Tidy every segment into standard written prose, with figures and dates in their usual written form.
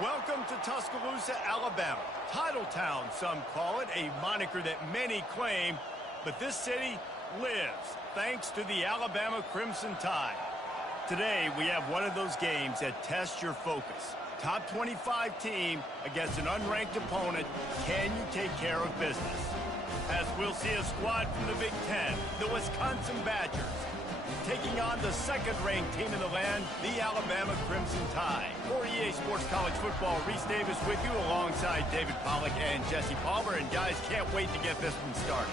Welcome to Tuscaloosa, Alabama. Title Town, some call it, a moniker that many claim, but this city lives thanks to the Alabama Crimson Tide. Today, we have one of those games that tests your focus. Top 25 team against an unranked opponent. Can you take care of business? As we'll see a squad from the Big Ten, the Wisconsin Badgers, taking on the second-ranked team in the land, the Alabama Crimson Tide. For EA Sports College Football, Reese Davis with you alongside David Pollack and Jesse Palmer. And guys, can't wait to get this one started.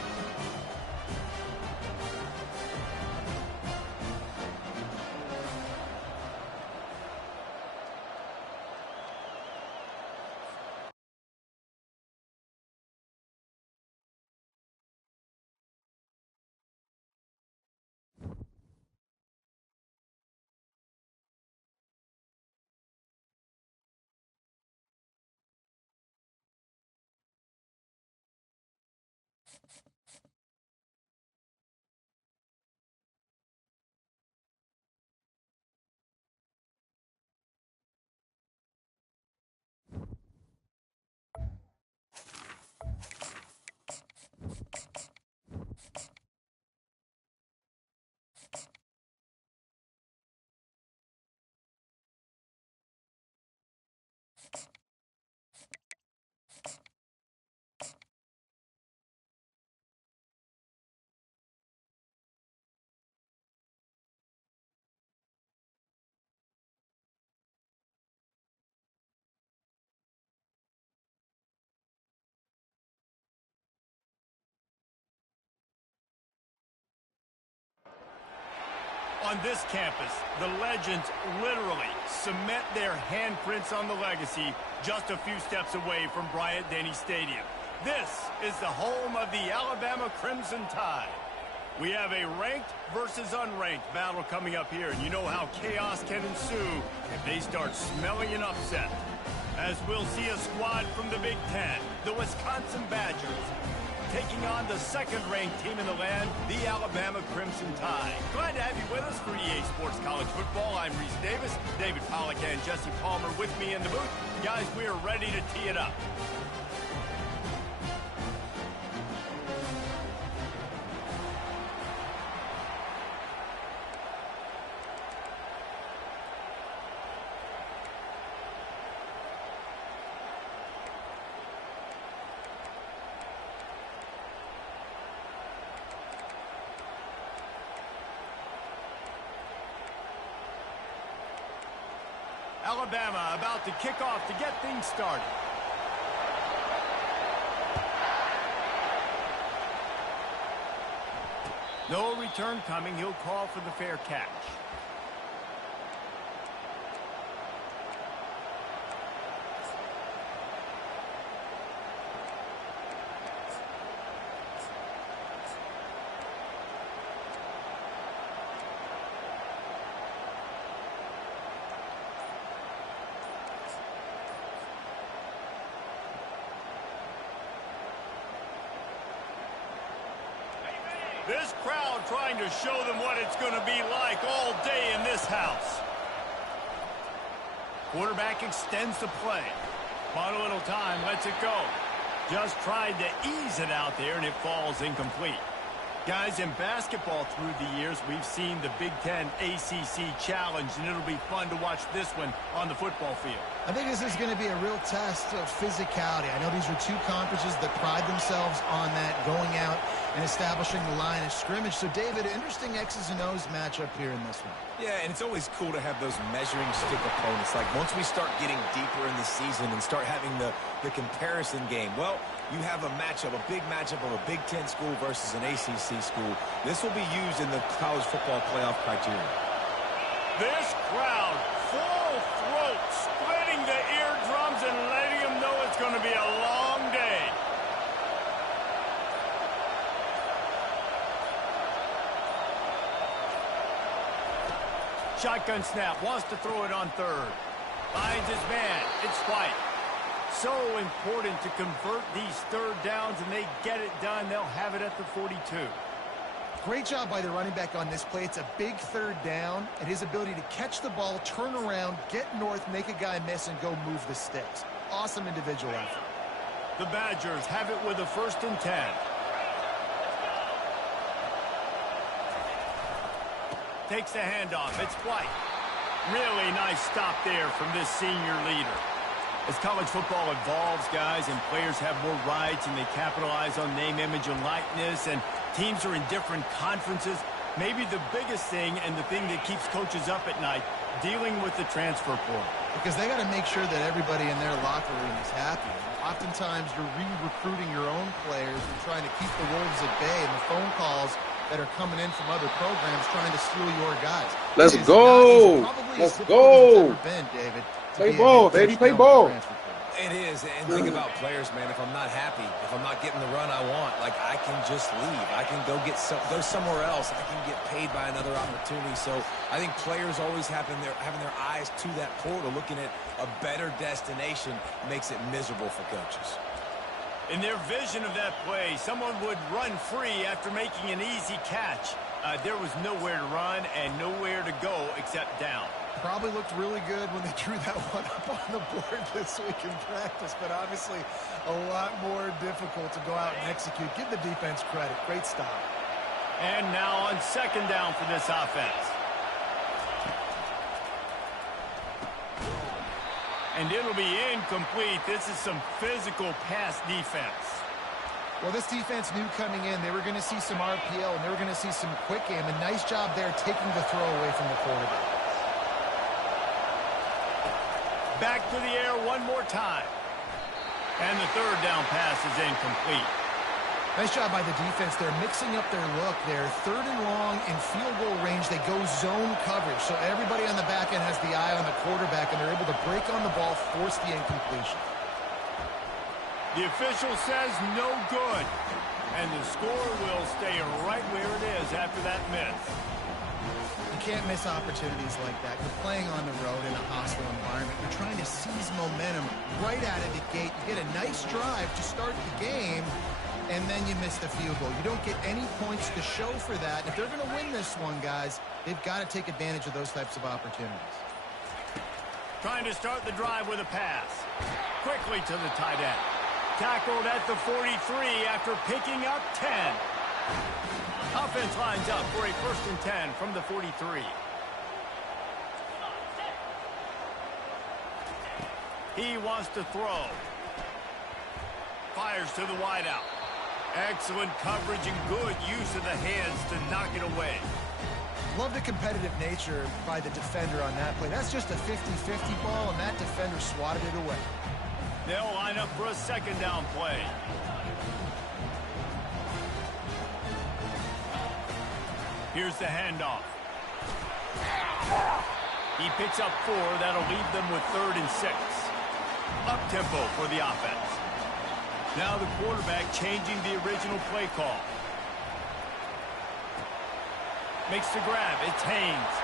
On this campus, the legends literally cement their handprints on the legacy just a few steps away from Bryant-Denny Stadium. This is the home of the Alabama Crimson Tide. We have a ranked versus unranked battle coming up here, and you know how chaos can ensue if they start smelling an upset. As we'll see a squad from the Big Ten, the Wisconsin Badgers, taking on the second-ranked team in the land, the Alabama Crimson Tide. Glad to have you with us for EA Sports College Football. I'm Reese Davis, David Pollack and Jesse Palmer with me in the booth. Guys, we are ready to tee it up. Alabama about to kick off to get things started. No return coming. He'll call for the fair catch. This crowd trying to show them what it's going to be like all day in this house. Quarterback extends the play. Bought a little time, lets it go. Just tried to ease it out there, and it falls incomplete. Guys, in basketball through the years, we've seen the Big Ten ACC Challenge, and it'll be fun to watch this one on the football field. I think this is going to be a real test of physicality. I know these are two conferences that pride themselves on that, going out and establishing the line of scrimmage. So, David, interesting X's and O's matchup here in this one. Yeah, and it's always cool to have those measuring stick opponents. Like, once we start getting deeper in the season and start having the comparison game, well, you have a matchup, a big matchup of a Big Ten school versus an ACC school. This will be used in the college football playoff criteria. This crowd, full throat, splitting the eardrums and letting them know it's going to be a long day. Shotgun snap, wants to throw it on third. Finds his man, it's White. So important to convert these third downs, and they get it done. They'll have it at the 42. Great job by the running back on this play. It's a big third down, and his ability to catch the ball, turn around, get north, make a guy miss, and go move the sticks. Awesome individual effort. The Badgers have it with a 1st and 10. Takes the handoff. It's White. Really nice stop there from this senior leader. As college football evolves, guys, and players have more rights and they capitalize on name, image, and likeness, and teams are in different conferences, maybe the biggest thing and the thing that keeps coaches up at night, dealing with the transfer portal. Because they got to make sure that everybody in their locker room is happy. Oftentimes, you're re-recruiting your own players and trying to keep the wolves at bay, and the phone calls that are coming in from other programs trying to steal your guys. Let's go. Let's go. David, play ball, baby. Play ball. It is, and think about players, man. If I'm not happy, if I'm not getting the run I want, like, I can just leave. I can go go somewhere else. I can get paid by another opportunity. So I think players always having their eyes to that portal, looking at a better destination, makes it miserable for coaches. In their vision of that play, someone would run free after making an easy catch. There was nowhere to run and nowhere to go except down. Probably looked really good when they drew that one up on the board this week in practice, but obviously a lot more difficult to go out and execute. Give the defense credit. Great stop. And now on 2nd down for this offense. And it'll be incomplete. This is some physical pass defense. Well, this defense knew coming in they were going to see some RPO and they were going to see some quick game. A nice job there taking the throw away from the quarterback. Back to the air one more time. And the 3rd down pass is incomplete. Nice job by the defense. They're mixing up their look there. 3rd and long in field goal range. They go zone coverage. So everybody on the back end has the eye on the quarterback, and they're able to break on the ball, force the incompletion. The official says no good. And the score will stay right where it is after that miss. You can't miss opportunities like that. You're playing on the road in a hostile environment. You're trying to seize momentum right out of the gate. You get a nice drive to start the game, and then you miss the field goal. You don't get any points to show for that. If they're going to win this one, guys, they've got to take advantage of those types of opportunities. Trying to start the drive with a pass. Quickly to the tight end. Tackled at the 43 after picking up 10. Offense lines up for a 1st and 10 from the 43. He wants to throw. Fires to the wideout. Excellent coverage and good use of the hands to knock it away. Love the competitive nature by the defender on that play. That's just a 50-50 ball, and that defender swatted it away. They'll line up for a 2nd down play. Here's the handoff. He picks up 4. That'll leave them with 3rd and 6. Up-tempo for the offense. Now the quarterback changing the original play call. Makes the grab. It's Haynes.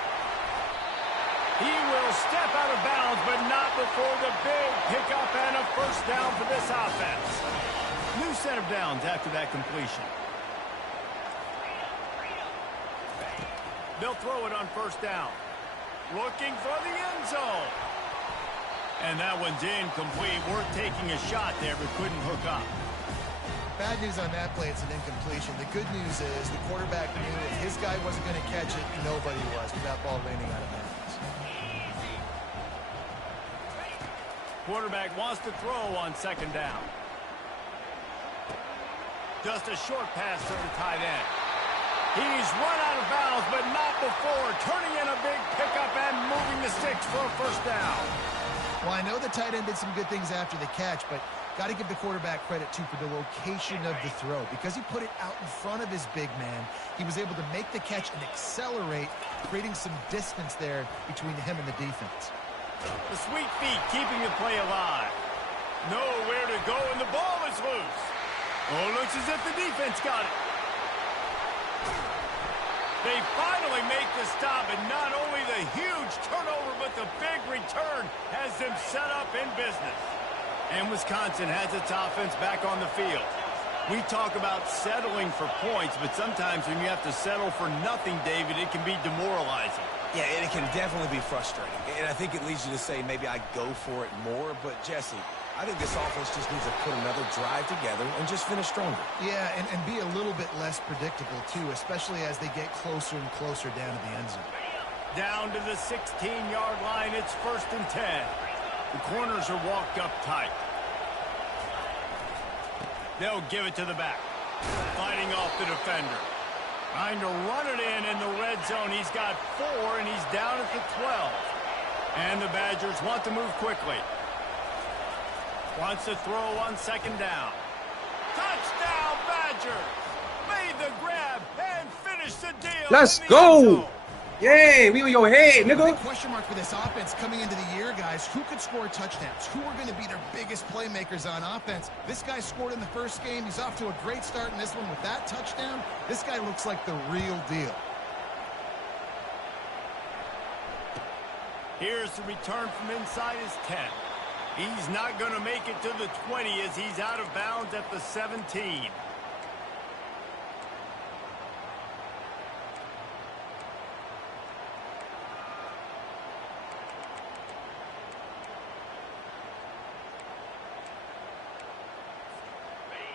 He will step out of bounds, but not before the big pickup and a 1st down for this offense. New set of downs after that completion. They'll throw it on 1st down. Looking for the end zone. And that one's incomplete. Worth taking a shot there, but couldn't hook up. Bad news on that play, it's an incompletion. The good news is the quarterback knew if his guy wasn't going to catch it, nobody was with that ball landing out of bounds. Quarterback wants to throw on 2nd down. Just a short pass to the tight end. He's run out of bounds, but not before turning in a big pickup and moving the sticks for a 1st down. Well, I know the tight end did some good things after the catch, but got to give the quarterback credit, too, for the location of the throw. Because he put it out in front of his big man, he was able to make the catch and accelerate, creating some distance there between him and the defense. The sweet feet keeping the play alive. Nowhere to go, and the ball is loose. Oh, looks as if the defense got it. They finally make the stop, and not only the huge turnover, but the big return has them set up in business. And Wisconsin has its offense back on the field. We talk about settling for points, but sometimes when you have to settle for nothing, David, it can be demoralizing. Yeah, and it can definitely be frustrating. And I think it leads you to say maybe I go for it more. But, Jesse, I think this offense just needs to put another drive together and just finish stronger. Yeah, and be a little bit less predictable, too, especially as they get closer and closer down to the end zone. Down to the 16-yard line, it's 1st and 10. The corners are walked up tight. They'll give it to the back. Fighting off the defender. Trying to run it in the red zone. He's got 4, and he's down at the 12. And the Badgers want to move quickly. Wants to throw on 2nd down. Touchdown, Badgers! Made the grab and finished the deal. Let's go! Yeah, we on your head, nigga. Big question mark for this offense coming into the year, guys. Who could score touchdowns? Who are going to be their biggest playmakers on offense? This guy scored in the first game. He's off to a great start in this one with that touchdown. This guy looks like the real deal. Here's the return from inside his 10. He's not going to make it to the 20 as he's out of bounds at the 17.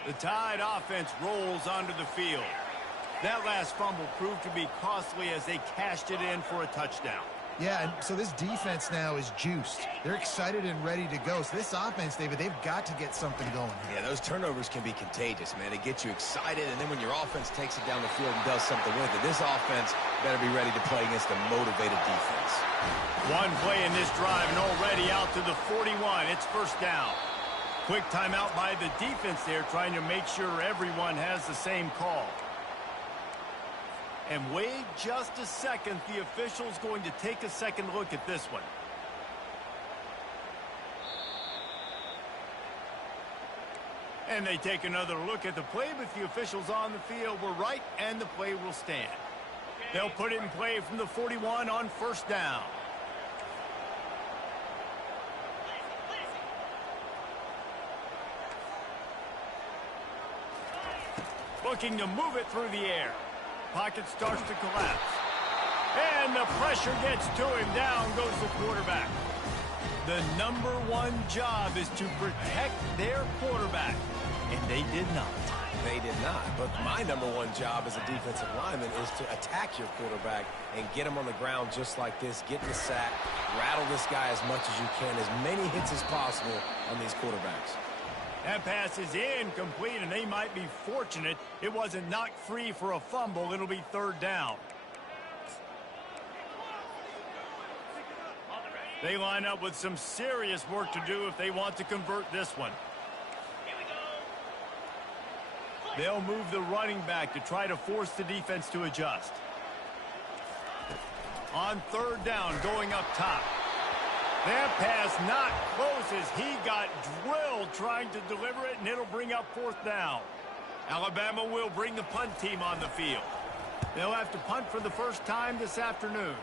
The Tide offense rolls onto the field. That last fumble proved to be costly as they cashed it in for a touchdown. Yeah, and so this defense now is juiced. They're excited and ready to go. So this offense, David, they've got to get something going here. Yeah, those turnovers can be contagious, man. They get you excited, and then when your offense takes it down the field and does something with it, this offense better be ready to play against a motivated defense. One play in this drive, and already out to the 41. It's 1st down. Quick timeout by the defense there, trying to make sure everyone has the same call. And wait just a second. The official's going to take a second look at this one. And they take another look at the play, but the officials on the field were right, and the play will stand. They'll put it in play from the 41 on 1st down. Looking to move it through the air. Pocket starts to collapse. And the pressure gets to him. Down goes the quarterback. The #1 job is to protect their quarterback. And they did not. They did not. But my #1 job as a defensive lineman is to attack your quarterback and get him on the ground just like this. Get in the sack. Rattle this guy as much as you can. As many hits as possible on these quarterbacks. That pass is incomplete, and they might be fortunate it wasn't knocked free for a fumble. It'll be 3rd down. They line up with some serious work to do if they want to convert this one. They'll move the running back to try to force the defense to adjust. On 3rd down, going up top. That pass not close as he got drilled trying to deliver it, and it'll bring up 4th down. Alabama will bring the punt team on the field. They'll have to punt for the first time this afternoon.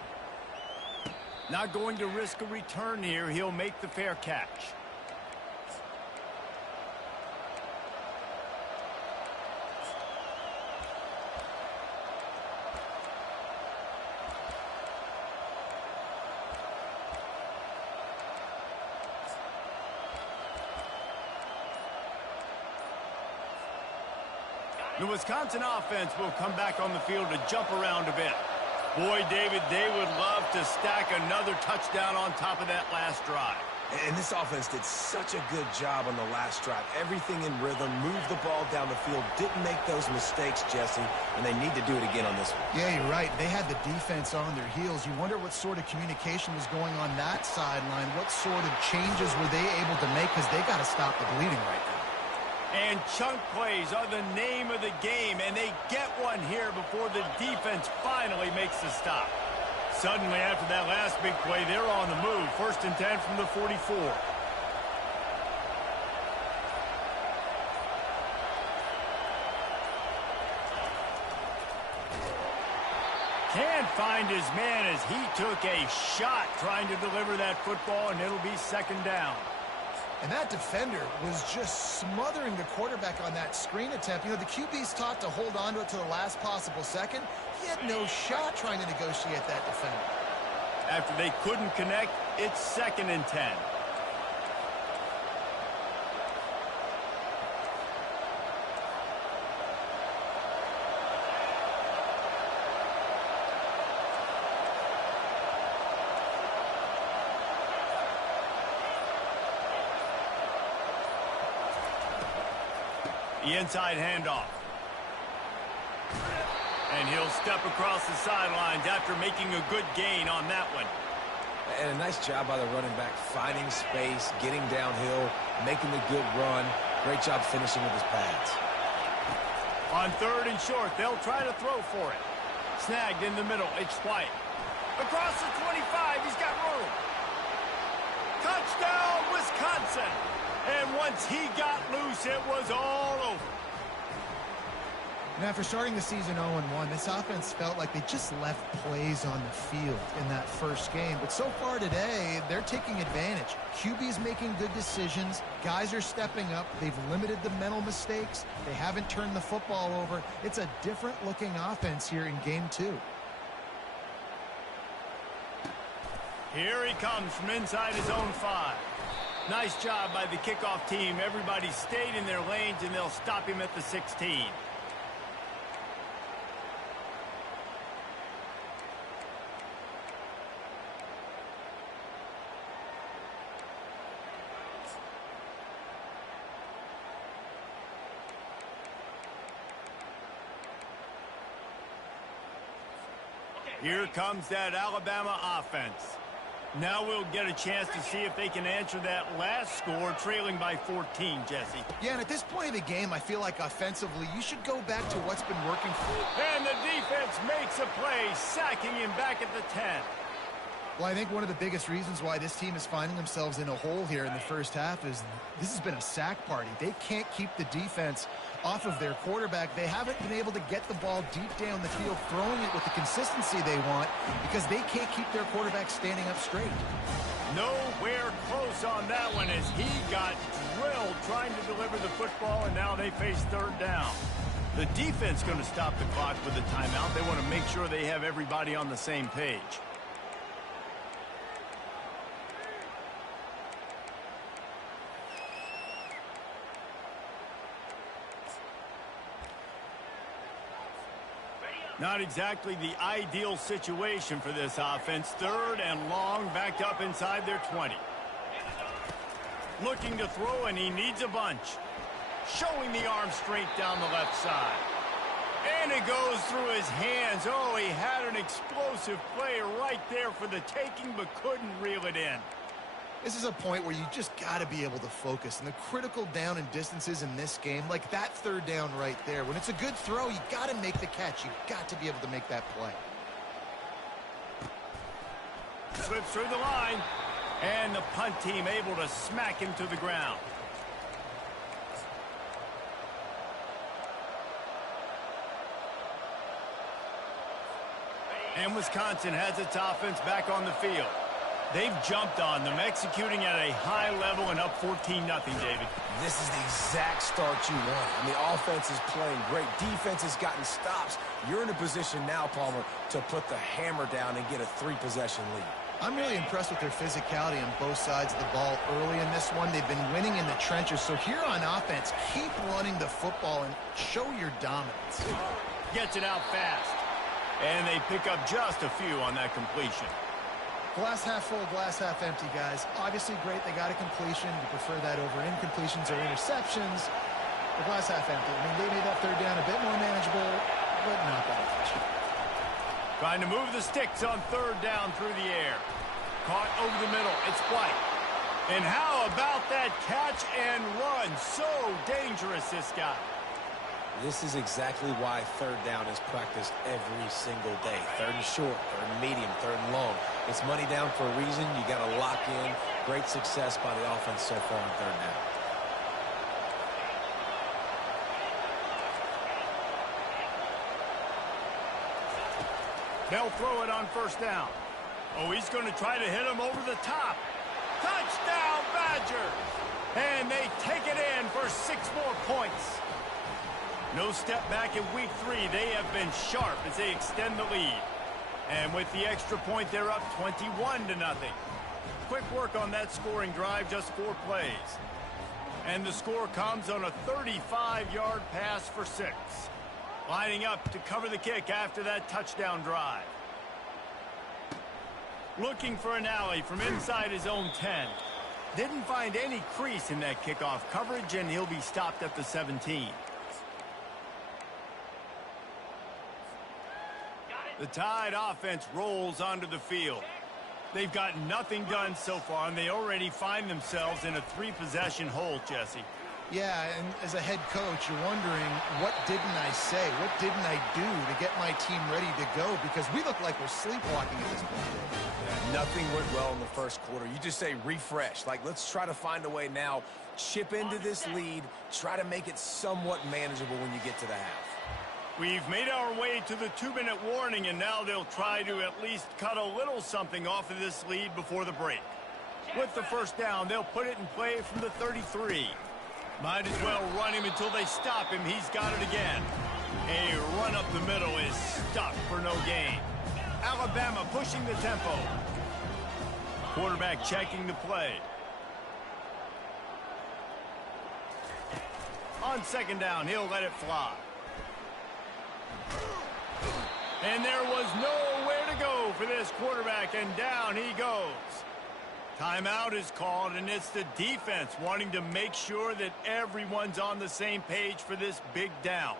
Not going to risk a return here. He'll make the fair catch. The Wisconsin offense will come back on the field to jump around a bit. Boy, David, they would love to stack another touchdown on top of that last drive. And this offense did such a good job on the last drive. Everything in rhythm, moved the ball down the field, didn't make those mistakes, Jesse, and they need to do it again on this one. Yeah, you're right. They had the defense on their heels. You wonder what sort of communication was going on that sideline. What sort of changes were they able to make, because they got to stop the bleeding right now. And chunk plays are the name of the game, and they get one here before the defense finally makes the stop. Suddenly, after that last big play, they're on the move. 1st and 10 from the 44. Can't find his man as he took a shot trying to deliver that football, and it'll be 2nd down. And that defender was just smothering the quarterback on that screen attempt. You know, the QB's taught to hold on to it to the last possible second. He had no shot trying to negotiate that defender. After they couldn't connect, it's 2nd and 10. The inside handoff. And he'll step across the sidelines after making a good gain on that one. And a nice job by the running back, finding space, getting downhill, making the good run. Great job finishing with his pads. On 3rd and short, they'll try to throw for it. Snagged in the middle, it's White. Across the 25, he's got room. Touchdown, Wisconsin! And once he got loose, it was all over. Now, after starting the season 0-1, this offense felt like they just left plays on the field in that first game. But so far today, they're taking advantage. QB's making good decisions. Guys are stepping up. They've limited the mental mistakes. They haven't turned the football over. It's a different-looking offense here in Game 2. Here he comes from inside his own 5. Nice job by the kickoff team. Everybody stayed in their lanes, and they'll stop him at the 16. Here comes that Alabama offense. Now we'll get a chance to see if they can answer that last score, trailing by 14, Jesse. Yeah, and at this point of the game, I feel like offensively, you should go back to what's been working for you. And the defense makes a play, sacking him back at the 10. Well, I think one of the biggest reasons why this team is finding themselves in a hole here in the first half is this has been a sack party. They can't keep the defense off of their quarterback. They haven't been able to get the ball deep down the field, throwing it with the consistency they want because they can't keep their quarterback standing up straight. Nowhere close on that one as he got drilled trying to deliver the football, and now they face 3rd down. The defense going to stop the clock with a timeout. They want to make sure they have everybody on the same page. Not exactly the ideal situation for this offense. 3rd and long, backed up inside their 20. Looking to throw, and he needs a bunch. Showing the arm strength down the left side. And it goes through his hands. Oh, he had an explosive play right there for the taking, but couldn't reel it in. This is a point where you just got to be able to focus. And the critical down and distances in this game, like that 3rd down right there, when it's a good throw, you got to make the catch. You got to be able to make that play. Slips through the line, and the punt team able to smack him to the ground. And Wisconsin has its offense back on the field. They've jumped on them, executing at a high level and up 14-0, David. This is the exact start you want. I mean, offense is playing great. Defense has gotten stops. You're in a position now, Palmer, to put the hammer down and get a 3-possession lead. I'm really impressed with their physicality on both sides of the ball early in this one. They've been winning in the trenches. So here on offense, keep running the football and show your dominance. Gets it out fast. And they pick up just a few on that completion. Glass half full, glass half empty, guys. Obviously great, they got a completion. You prefer that over incompletions or interceptions. The glass half empty. I mean, they made that 3rd down a bit more manageable, but not that much. Trying to move the sticks on 3rd down through the air. Caught over the middle. It's White. And how about that catch and run? So dangerous, this guy. This is exactly why 3rd down is practiced every single day. 3rd and short, 3rd and medium, 3rd and long. It's money down for a reason. You got to lock in. Great success by the offense so far on 3rd down. They'll throw it on 1st down. Oh, he's going to try to hit him over the top. Touchdown, Badgers! And they take it in for 6 more points. No step back in week 3. They have been sharp as they extend the lead. And with the extra point, they're up 21-0. Quick work on that scoring drive, just 4 plays. And the score comes on a 35-yard pass for 6. Lining up to cover the kick after that touchdown drive. Looking for an alley from inside his own 10. Didn't find any crease in that kickoff coverage, and he'll be stopped at the 17. The Tide offense rolls onto the field. They've got nothing done so far, and they already find themselves in a 3-possession hole, Jesse. Yeah, and as a head coach, you're wondering, what didn't I say? What didn't I do to get my team ready to go? Because we look like we're sleepwalking at this point. Yeah, nothing went well in the first quarter. You just say refresh. Like, let's try to find a way now, chip into this lead, try to make it somewhat manageable when you get to the half. We've made our way to the 2-minute warning, and now they'll try to at least cut a little something off of this lead before the break. With the first down, they'll put it in play from the 33. Might as well run him until they stop him. He's got it again. A run up the middle is stuck for no gain. Alabama pushing the tempo. Quarterback checking the play. On second down, he'll let it fly. And there was nowhere to go for this quarterback, and down he goes. Timeout is called, and it's the defense wanting to make sure that everyone's on the same page for this big down.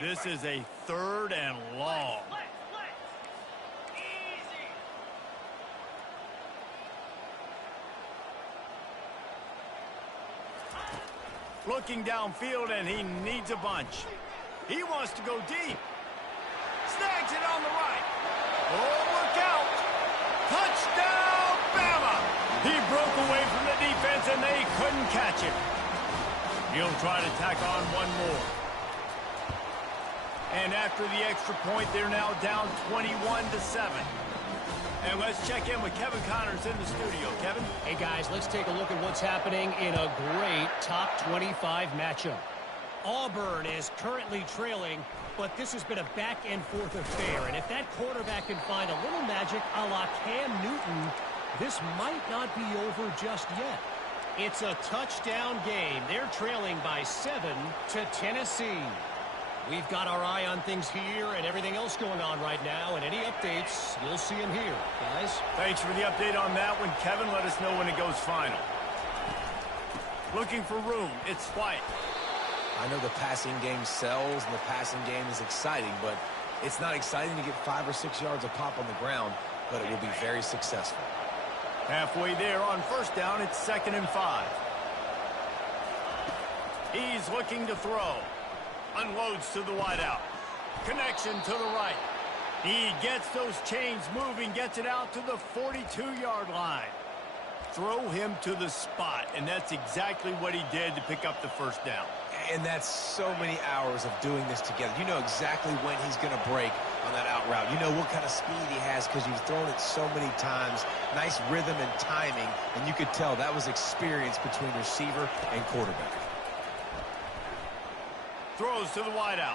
This is a 3rd and long. Looking downfield, and he needs a bunch. He wants to go deep. Snags it on the right. Oh, look out. Touchdown, Bama. He broke away from the defense, and they couldn't catch him. He'll try to tack on one more. And after the extra point, they're now down 21-7. And let's check in with Kevin Connors in the studio. Kevin? Hey, guys, let's take a look at what's happening in a great top 25 matchup. Auburn is currently trailing, but this has been a back-and-forth affair. And if that quarterback can find a little magic a la Cam Newton, this might not be over just yet. It's a touchdown game. They're trailing by 7 to Tennessee. We've got our eye on things here and everything else going on right now, and any updates, you'll see them here, guys. Thanks for the update on that one, Kevin. Let us know when it goes final. Looking for room. It's White. I know the passing game sells and the passing game is exciting, but it's not exciting to get 5 or 6 yards of pop on the ground, but it will be very successful. Halfway there on first down, it's 2nd and 5. He's looking to throw. Unloads to the wideout. Connection to the right. He gets those chains moving, gets it out to the 42-yard line. Throw him to the spot, and that's exactly what he did to pick up the first down. And that's so many hours of doing this together. You know exactly when he's going to break on that out route. You know what kind of speed he has because you've thrown it so many times. Nice rhythm and timing, and you could tell that was experience between receiver and quarterback. Throws to the wideout.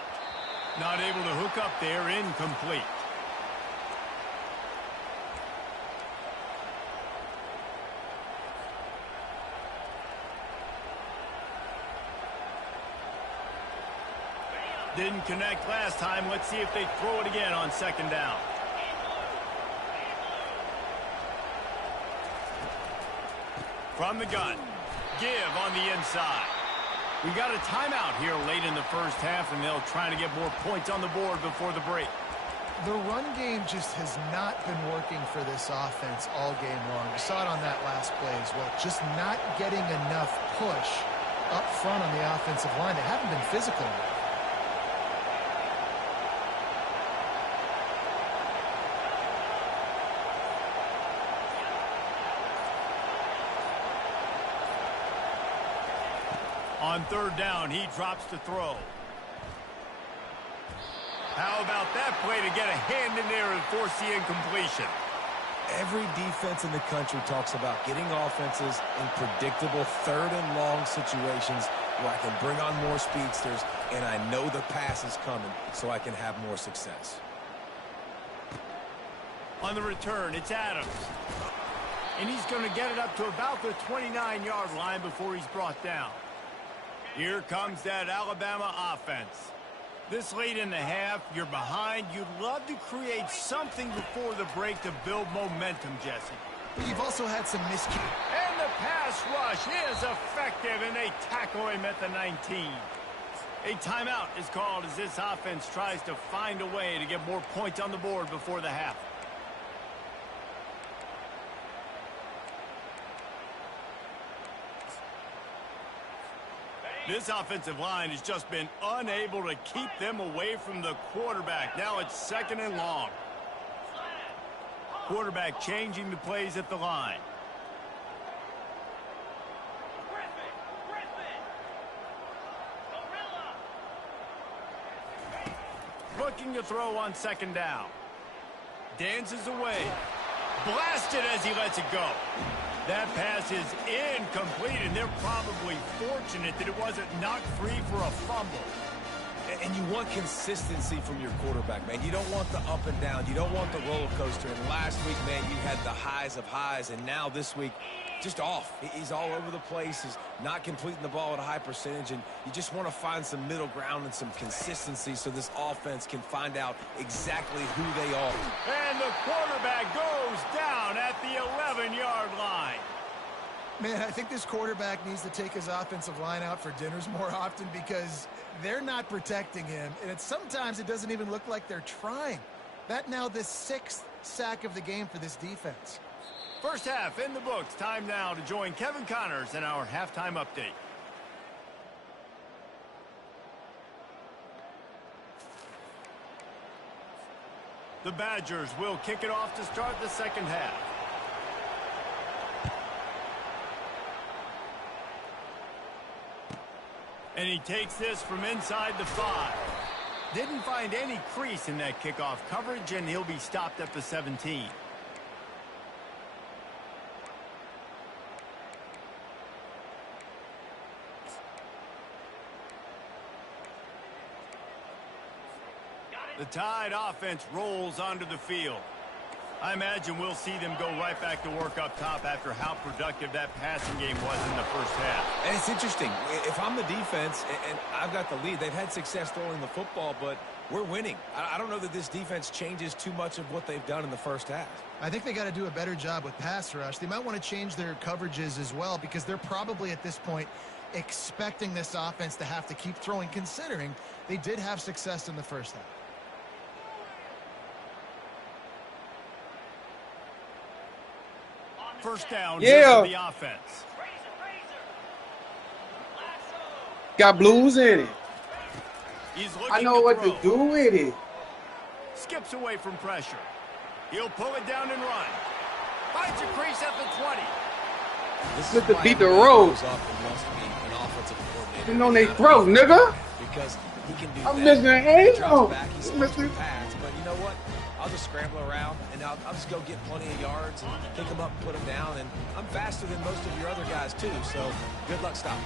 Not able to hook up there, incomplete. Didn't connect last time. Let's see if they throw it again on second down. From the gun. Give on the inside. We got a timeout here late in the first half, and they'll try to get more points on the board before the break. The run game just has not been working for this offense all game long. We saw it on that last play as well. Just not getting enough push up front on the offensive line. They haven't been physical enough. On third down, he drops to throw. How about that play to get a hand in there and force the incompletion? Every defense in the country talks about getting offenses in predictable third and long situations where I can bring on more speedsters and I know the pass is coming so I can have more success. On the return, it's Adams. And he's going to get it up to about the 29-yard line before he's brought down. Here comes that Alabama offense. This late in the half, you're behind. You'd love to create something before the break to build momentum, Jesse. But you've also had some miscues. And the pass rush is effective, and they tackle him at the 19. A timeout is called as this offense tries to find a way to get more points on the board before the half. This offensive line has just been unable to keep them away from the quarterback. Now it's second and long. Quarterback changing the plays at the line. Looking to throw on second down. Dances away. Blasted as he lets it go. That pass is incomplete, and they're probably fortunate that it wasn't knocked free for a fumble. And you want consistency from your quarterback, man. You don't want the up and down. You don't want the roller coaster. And last week, man, you had the highs of highs, and now this week, just off. He's all over the place. He's not completing the ball at a high percentage, and you just want to find some middle ground and some consistency so this offense can find out exactly who they are. And the quarterback goes down at the 11-yard line. Man, I think this quarterback needs to take his offensive line out for dinners more often because they're not protecting him. And sometimes it doesn't even look like they're trying. That now the 6th sack of the game for this defense. First half in the books. Time now to join Kevin Connors in our halftime update. The Badgers will kick it off to start the second half. And he takes this from inside the 5. Didn't find any crease in that kickoff coverage, and he'll be stopped at the 17. The Tide offense rolls onto the field. I imagine we'll see them go right back to work up top after how productive that passing game was in the first half. And it's interesting. If I'm the defense and I've got the lead, they've had success throwing the football, but we're winning. I don't know that this defense changes too much of what they've done in the first half. I think they got to do a better job with pass rush. They might want to change their coverages as well because they're probably at this point expecting this offense to have to keep throwing, considering they did have success in the first half. First down Yeah. for the offense. Got blues in it. He's looking I know what to do with it. Skips away from pressure. He'll pull it down and run. Finds a crease at the 20. This Let is the why beat the everybody road. goes up and wants to be an offensive coordinator. Been on their throat, nigga. Because he can do I'm that. missing He drops hell. back, he's supposed to pass, but you know what? I'll just scramble around, and I'll just go get plenty of yards and pick them up and put them down. And I'm faster than most of your other guys, too, so good luck stopping.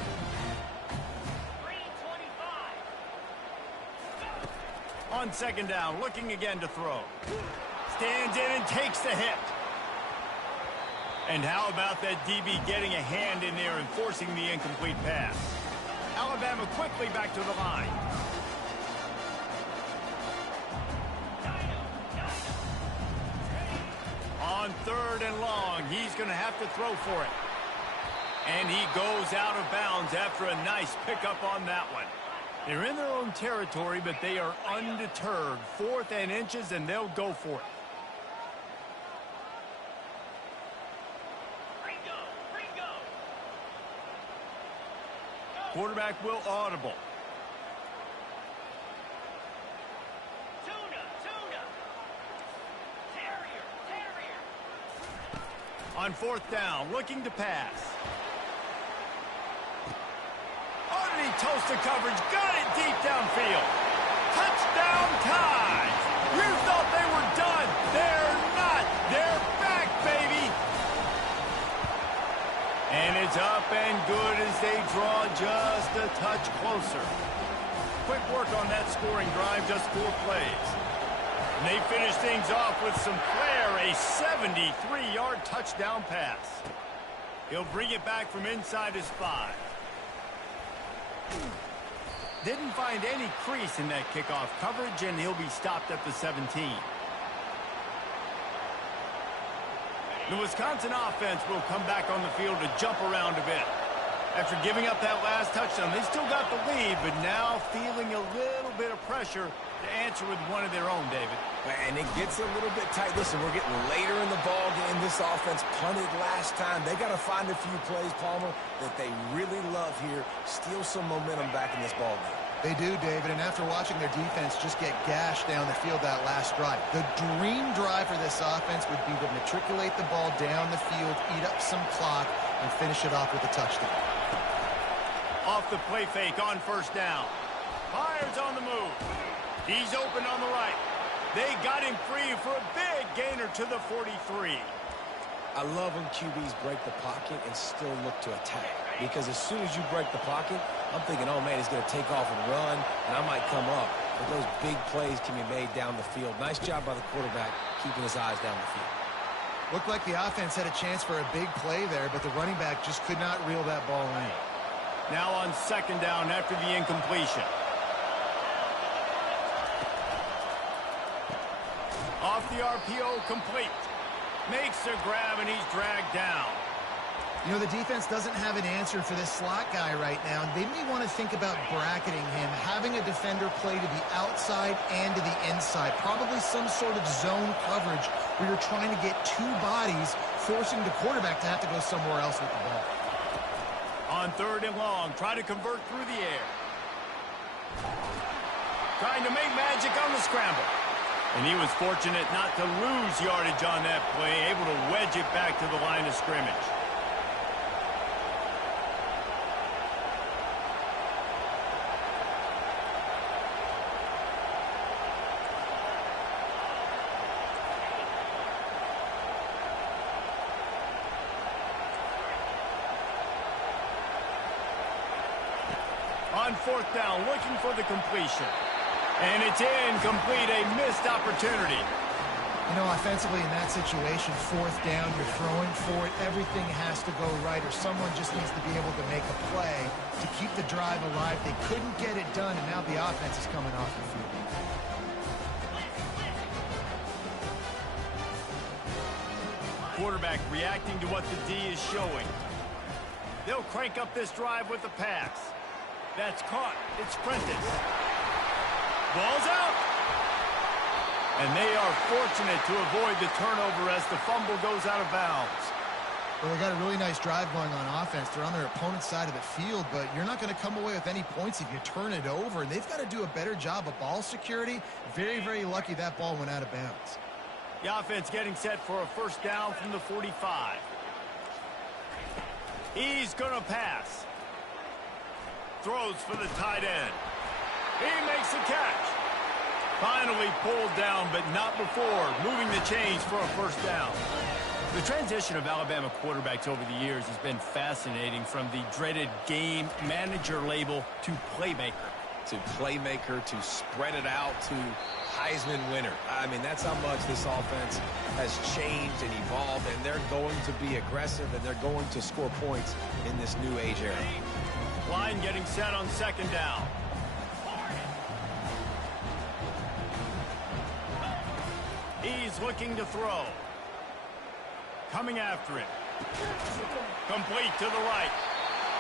On second down, looking again to throw. Stands in and takes the hit. And how about that DB getting a hand in there and forcing the incomplete pass? Alabama quickly back to the line. On third and long, he's going to have to throw for it. And he goes out of bounds after a nice pickup on that one. They're in their own territory, but they are undeterred. 4th and inches, and they'll go for it. Quarterback will audible. On 4th down, looking to pass. Under and he toasts the coverage. Got it deep downfield. Touchdown Tide. You thought they were done. They're not. They're back, baby. And it's up and good as they draw just a touch closer. Quick work on that scoring drive, just 4 plays. And they finish things off with some flair, a 73-yard touchdown pass. He'll bring it back from inside his 5. Didn't find any crease in that kickoff coverage, and he'll be stopped at the 17. The Wisconsin offense will come back on the field to jump around a bit. After giving up that last touchdown, they still got the lead, but now feeling a little bit of pressure to answer with one of their own, David. And it gets a little bit tight. Listen, we're getting later in the ball game. This offense punted last time. They got to find a few plays, Palmer, that they really love here. Steal some momentum back in this ball game. They do, David, and after watching their defense just get gashed down the field that last drive, the dream drive for this offense would be to matriculate the ball down the field, eat up some clock, and finish it off with a touchdown. Off the play fake on first down. Myers on the move. He's open on the right. They got him free for a big gainer to the 43. I love when QBs break the pocket and still look to attack. Because as soon as you break the pocket, I'm thinking, oh, man, he's going to take off and run, and I might come up. But those big plays can be made down the field. Nice job by the quarterback keeping his eyes down the field. Looked like the offense had a chance for a big play there, but the running back just could not reel that ball in. Now on second down after the incompletion. Off the RPO, complete. Makes a grab, and he's dragged down. You know, the defense doesn't have an answer for this slot guy right now. They may want to think about bracketing him, having a defender play to the outside and to the inside. Probably some sort of zone coverage where you're trying to get 2 bodies, forcing the quarterback to have to go somewhere else with the ball. On third and long, try to convert through the air. Trying to make magic on the scramble. And he was fortunate not to lose yardage on that play, able to wedge it back to the line of scrimmage. On fourth down, looking for the completion. And it's incomplete, a missed opportunity. You know, offensively in that situation, fourth down, you're throwing for it. Everything has to go right, or someone just needs to be able to make a play to keep the drive alive. They couldn't get it done, and now the offense is coming off the field. Quarterback reacting to what the D is showing. They'll crank up this drive with the pass. That's caught. It's Prentice. Ball's out. And they are fortunate to avoid the turnover as the fumble goes out of bounds. Well, they got a really nice drive going on offense. They're on their opponent's side of the field, but you're not going to come away with any points if you turn it over. And they've got to do a better job of ball security. Very, very lucky that ball went out of bounds. The offense getting set for a first down from the 45. He's going to pass. Throws for the tight end. He makes the catch. Finally pulled down, but not before moving the chains for a first down. The transition of Alabama quarterbacks over the years has been fascinating, from the dreaded game manager label to playmaker. To playmaker, to spread it out, to Heisman winner. I mean, that's how much this offense has changed and evolved, and they're going to be aggressive, and they're going to score points in this new age era. Line getting set on second down. He's looking to throw. Coming after it. Complete to the right.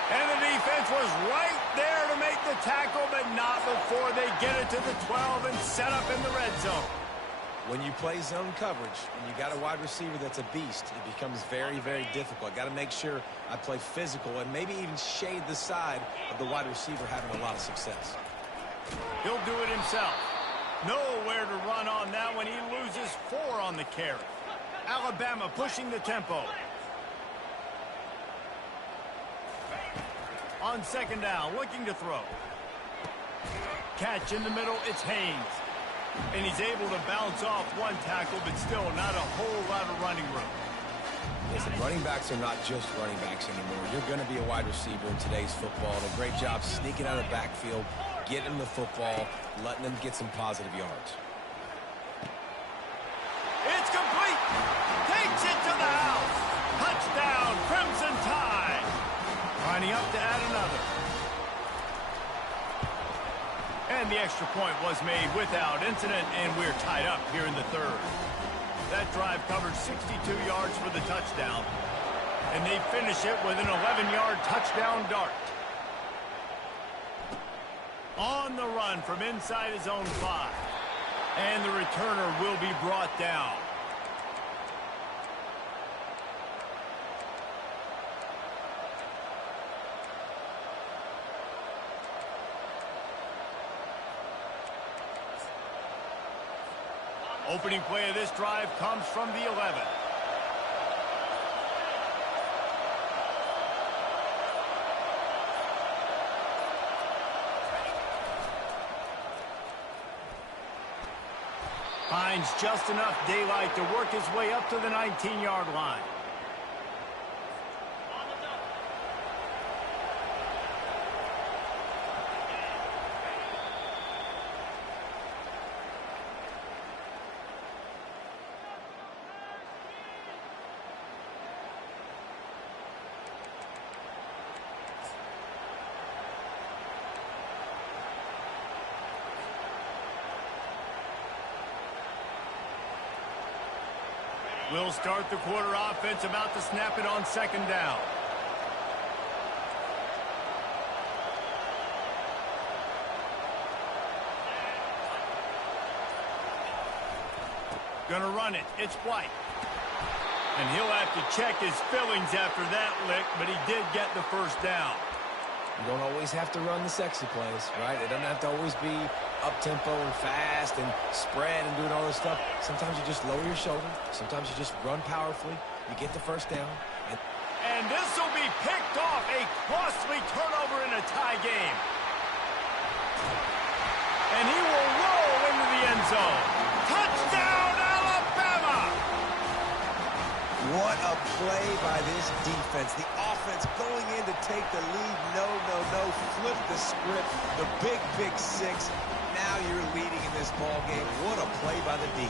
And the defense was right there to make the tackle, but not before they get it to the 12 and set up in the red zone. When you play zone coverage and you got a wide receiver that's a beast, it becomes very, very difficult. Got to make sure I play physical and maybe even shade the side of the wide receiver having a lot of success. He'll do it himself. Nowhere to run on that one. He loses 4 on the carry. Alabama pushing the tempo. On second down, looking to throw. Catch in the middle, it's Haynes. And he's able to bounce off one tackle, but still not a whole lot of running room. Listen, running backs are not just running backs anymore. You're going to be a wide receiver in today's football. And a great job sneaking out of the backfield, getting the football, letting them get some positive yards. It's complete. Takes it to the house. Touchdown, Crimson Tide. Lining up to add another. And the extra point was made without incident, and we're tied up here in the third. That drive covered 62 yards for the touchdown, and they finish it with an 11-yard touchdown dart. On the run from inside his own 5, and the returner will be brought down. Opening play of this drive comes from the 11. Finds just enough daylight to work his way up to the 19-yard line. We'll start the quarter offense, about to snap it on second down. Gonna run it. It's White. And he'll have to check his fillings after that lick, but he did get the first down. You don't always have to run the sexy plays, right? It doesn't have to always be up-tempo and fast and spread and doing all this stuff. Sometimes you just lower your shoulder. Sometimes you just run powerfully. You get the first down. And this will be picked off. A costly turnover in a tie game. And he will roll into the end zone. Touchdown, Alabama! What a play by this defense. The offense going in to take the lead. No. Flip the script. The big six. Now you're leading in this ball game. What a play by the D.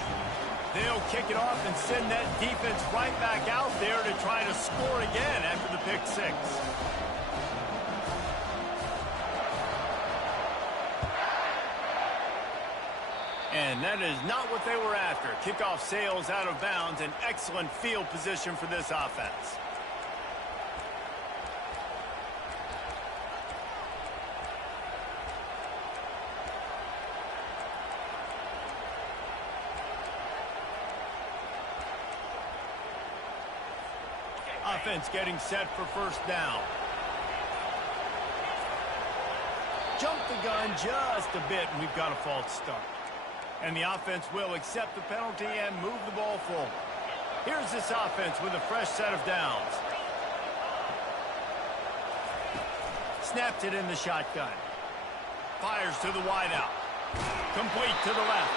They'll kick it off and send that defense right back out there to try to score again after the pick six. And that is not what they were after. Kickoff sails out of bounds. An excellent field position for this offense. Offense getting set for first down. Jump the gun just a bit, and we've got a false start. And the offense will accept the penalty and move the ball forward. Here's this offense with a fresh set of downs. Snaps it in the shotgun. Fires to the wideout. Complete to the left.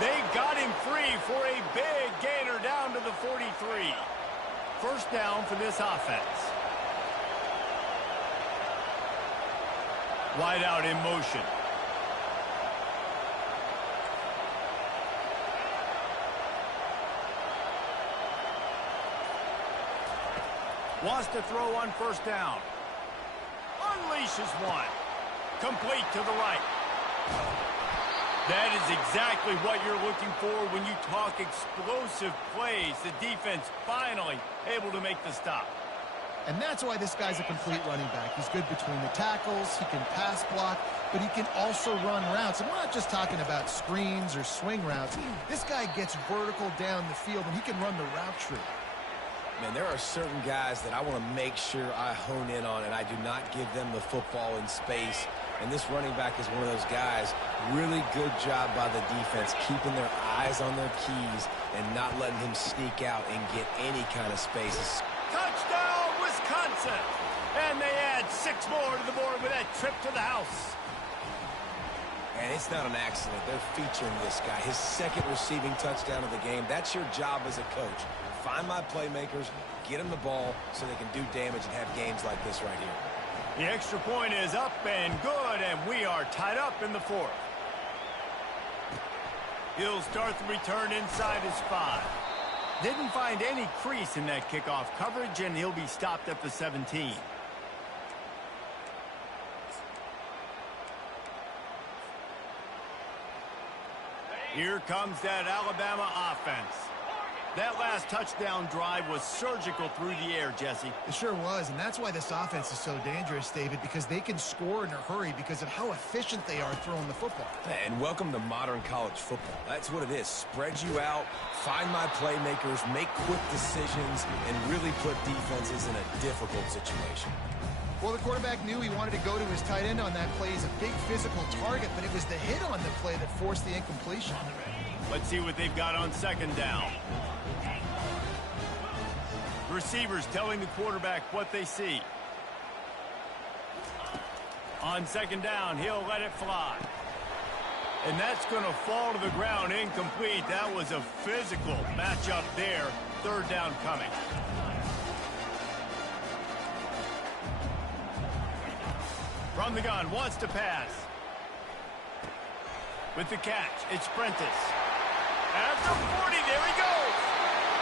They got him free for a big gainer down to the 43. First down for this offense. Wide out in motion. Wants to throw on first down. Unleashes one. Complete to the right. That is exactly what you're looking for when you talk explosive plays. The defense finally able to make the stop. And that's why this guy's a complete running back. He's good between the tackles, he can pass block, but he can also run routes. And we're not just talking about screens or swing routes. This guy gets vertical down the field, and he can run the route tree. Man, there are certain guys that I want to make sure I hone in on, and I do not give them the football in space. And this running back is one of those guys. Really good job by the defense, keeping their eyes on their keys and not letting him sneak out and get any kind of space. Touchdown, Wisconsin! And they add 6 much more to the board with that trip to the house. And it's not an accident. They're featuring this guy. His second receiving touchdown of the game. That's your job as a coach. Find my playmakers, get them the ball so they can do damage and have games like this right here. The extra point is up and good, and we are tied up in the fourth. He'll start the return inside his 5. Didn't find any crease in that kickoff coverage, and he'll be stopped at the 17. Here comes that Alabama offense. That last touchdown drive was surgical through the air, Jesse. It sure was, and that's why this offense is so dangerous, David, because they can score in a hurry because of how efficient they are throwing the football. And welcome to modern college football. That's what it is. Spread you out, find my playmakers, make quick decisions, and really put defenses in a difficult situation. Well, the quarterback knew he wanted to go to his tight end on that play. He's a big physical target, but it was the hit on the play that forced the incompletion. Let's see what they've got on second down. Receivers telling the quarterback what they see. On second down, he'll let it fly. And that's going to fall to the ground incomplete. That was a physical matchup there. Third down coming. From the gun, wants to pass. With the catch, it's Prentice. At the 40, there he goes.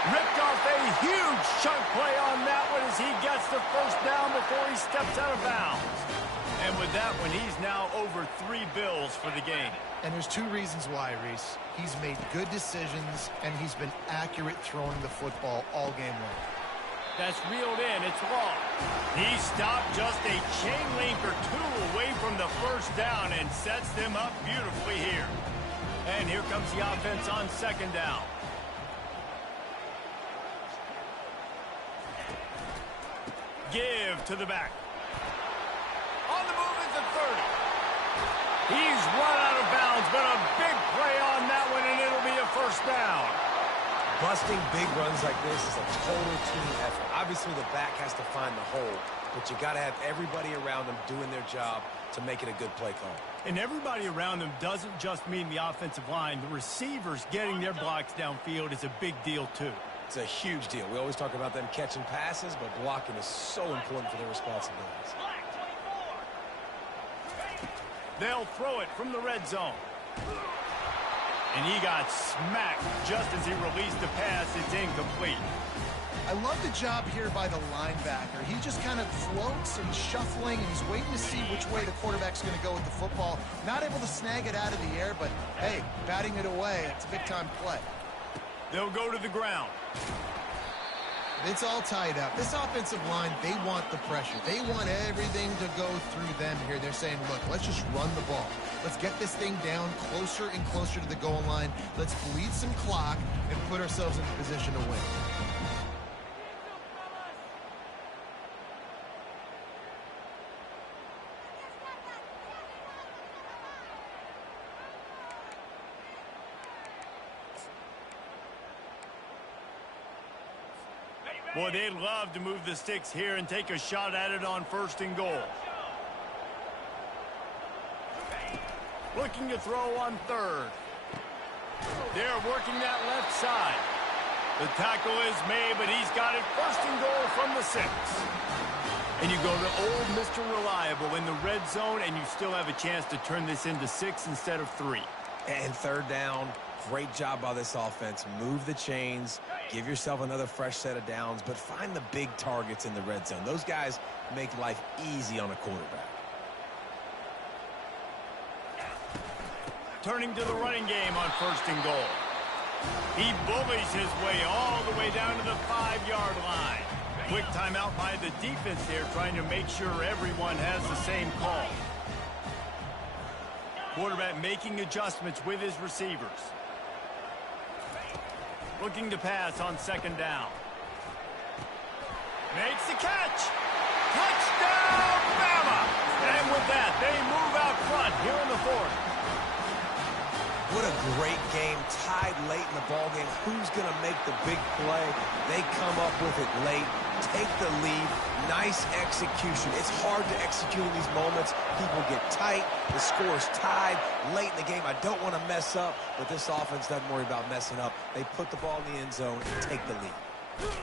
Ripped off a huge chunk play on that one as he gets the first down before he steps out of bounds. And with that one, he's now over 3 bills for the game. And there's 2 reasons why, Reese. He's made good decisions, and he's been accurate throwing the football all game long. That's reeled in. It's long. He stopped just a chain link or 2 away from the first down and sets them up beautifully here. And here comes the offense on second down. Give to the back. On the move is the 30. He's run out of bounds, but a big play on that one, and it'll be a first down. Busting big runs like this is a total team effort. Obviously, the back has to find the hole, but you got to have everybody around them doing their job to make it a good play call. And everybody around them doesn't just mean the offensive line. The receivers getting their blocks downfield is a big deal, too. It's a huge deal. We always talk about them catching passes, but blocking is so important for their responsibilities. They'll throw it from the red zone. And he got smacked just as he released the pass. It's incomplete. I love the job here by the linebacker. He just kind of floats and shuffling, and he's waiting to see which way the quarterback's going to go with the football. Not able to snag it out of the air, but, hey, batting it away, it's a big-time play. They'll go to the ground. It's all tied up. This offensive line, they want the pressure. They want everything to go through them here. They're saying, look, let's just run the ball. Let's get this thing down closer and closer to the goal line. Let's bleed some clock and put ourselves in a position to win. Boy, they'd love to move the sticks here and take a shot at it on first and goal. Looking to throw on third. They're working that left side. The tackle is made, but he's got it first and goal from the 6. And you go to old Mr. Reliable in the red zone, and you still have a chance to turn this into 6 instead of 3. And third down, great job by this offense. Move the chains, give yourself another fresh set of downs, but find the big targets in the red zone. Those guys make life easy on a quarterback. Turning to the running game on first and goal. He bullies his way all the way down to the 5-yard line. Quick timeout by the defense there, trying to make sure everyone has the same call. Quarterback making adjustments with his receivers. Looking to pass on second down. Makes the catch. Touchdown, Bama! And with that, they move out front here in the fourth. What a great game, tied late in the ball game. Who's going to make the big play? They come up with it late, take the lead. Nice execution. It's hard to execute in these moments. People get tight. The score's tied late in the game. I don't want to mess up, but this offense doesn't worry about messing up. They put the ball in the end zone and take the lead.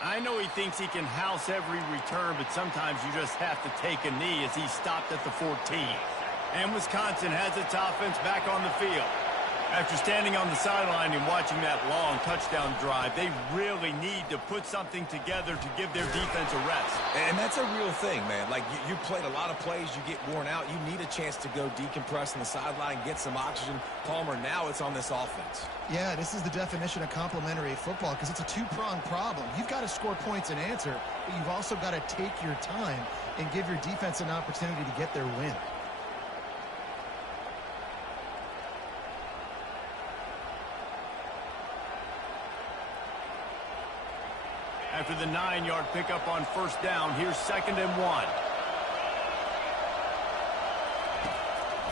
I know he thinks he can house every return, but sometimes you just have to take a knee as he stopped at the 14. And Wisconsin has its offense back on the field. After standing on the sideline and watching that long touchdown drive, they really need to put something together to give their defense a rest. And that's a real thing, man. Like, you played a lot of plays, you get worn out. You need a chance to go decompress on the sideline, get some oxygen. Palmer, now it's on this offense. Yeah, this is the definition of complementary football because it's a two-pronged problem. You've got to score points and answer, but you've also got to take your time and give your defense an opportunity to get their win. After the 9-yard pickup on first down, here's 2nd and 1.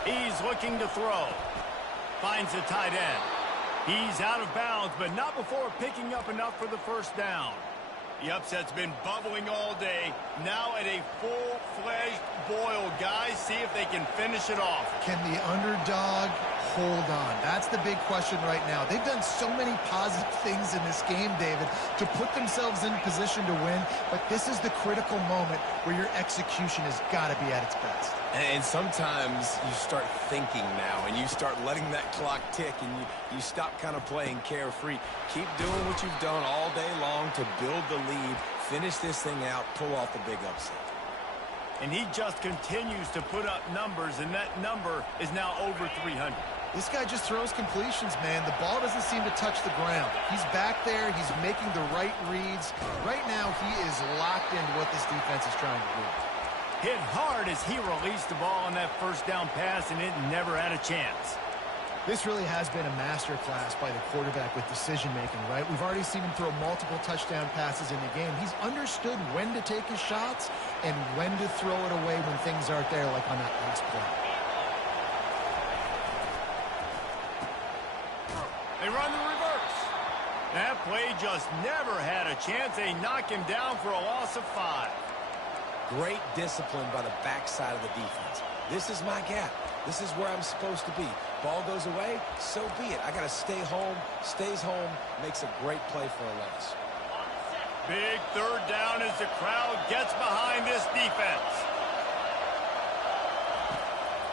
He's looking to throw. Finds the tight end. He's out of bounds, but not before picking up enough for the first down. The upset's been bubbling all day. Now at a full-fledged boil. Guys, see if they can finish it off. Can the underdog hold on? That's the big question right now. They've done so many positive things in this game, David, to put themselves in position to win, but this is the critical moment where your execution has got to be at its best. And sometimes you start thinking now, and you start letting that clock tick, and you stop kind of playing carefree. Keep doing what you've done all day long to build the lead, finish this thing out, pull off the big upset. And he just continues to put up numbers, and that number is now over 300. This guy just throws completions, man. The ball doesn't seem to touch the ground. He's back there. He's making the right reads. Right now, he is locked into what this defense is trying to do. Hit hard as he released the ball on that first down pass, and it never had a chance. This really has been a masterclass by the quarterback with decision-making, right? We've already seen him throw multiple touchdown passes in the game. He's understood when to take his shots and when to throw it away when things aren't there, like on that last play. They run the reverse. That play just never had a chance. They knock him down for a loss of 5. Great discipline by the backside of the defense. This is my gap. This is where I'm supposed to be. Ball goes away, so be it. I got to stay home. Stays home, makes a great play for a loss. Big third down as the crowd gets behind this defense.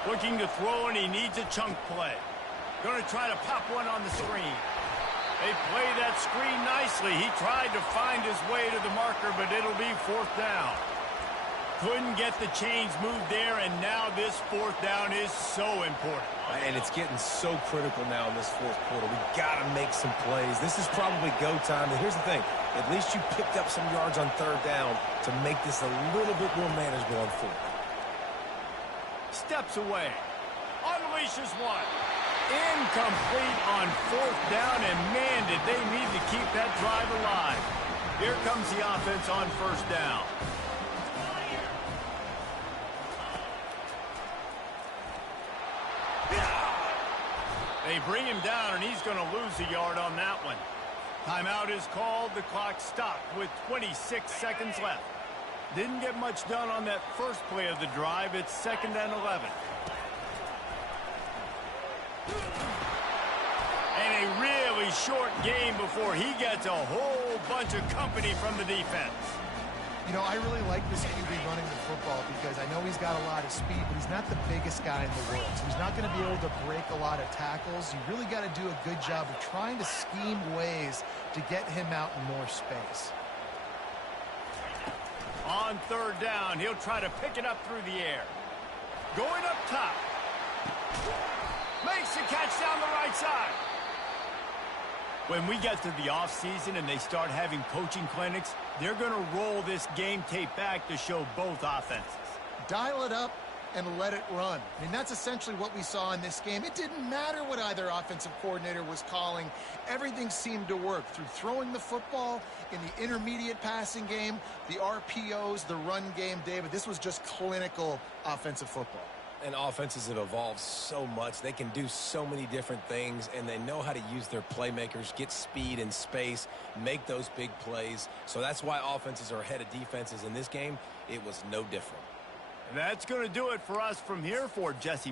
Looking to throw, and he needs a chunk play. Going to try to pop one on the screen. They play that screen nicely. He tried to find his way to the marker, but it'll be 4th down. Couldn't get the chains moved there, and now this 4th down is so important. And it's getting so critical now in this 4th quarter. We got to make some plays. This is probably go time. And here's the thing. At least you picked up some yards on 3rd down to make this a little bit more manageable on 4th. Steps away. Unleashes one. Incomplete on 4th down, and man, did they need to keep that drive alive. Here comes the offense on 1st down. They bring him down, and he's going to lose a yard on that one. Timeout is called. The clock stopped with 26 seconds left. Didn't get much done on that first play of the drive. It's 2nd and 11. And a really short game before he gets a whole bunch of company from the defense. You know, I really like this QB running the football because I know he's got a lot of speed, but he's not the biggest guy in the world. So he's not going to be able to break a lot of tackles. You really got to do a good job of trying to scheme ways to get him out in more space. On 3rd down, he'll try to pick it up through the air. Going up top. Makes the catch down the right side. When we get to the offseason and they start having coaching clinics, they're going to roll this game tape back to show both offenses. Dial it up and let it run. I mean, that's essentially what we saw in this game. It didn't matter what either offensive coordinator was calling. Everything seemed to work through throwing the football, in the intermediate passing game, the RPOs, the run game. David, this was just clinical offensive football. And offenses have evolved so much. They can do so many different things, and they know how to use their playmakers, get speed and space, make those big plays. So that's why offenses are ahead of defenses. In this game, it was no different. And that's going to do it for us from here for Jesse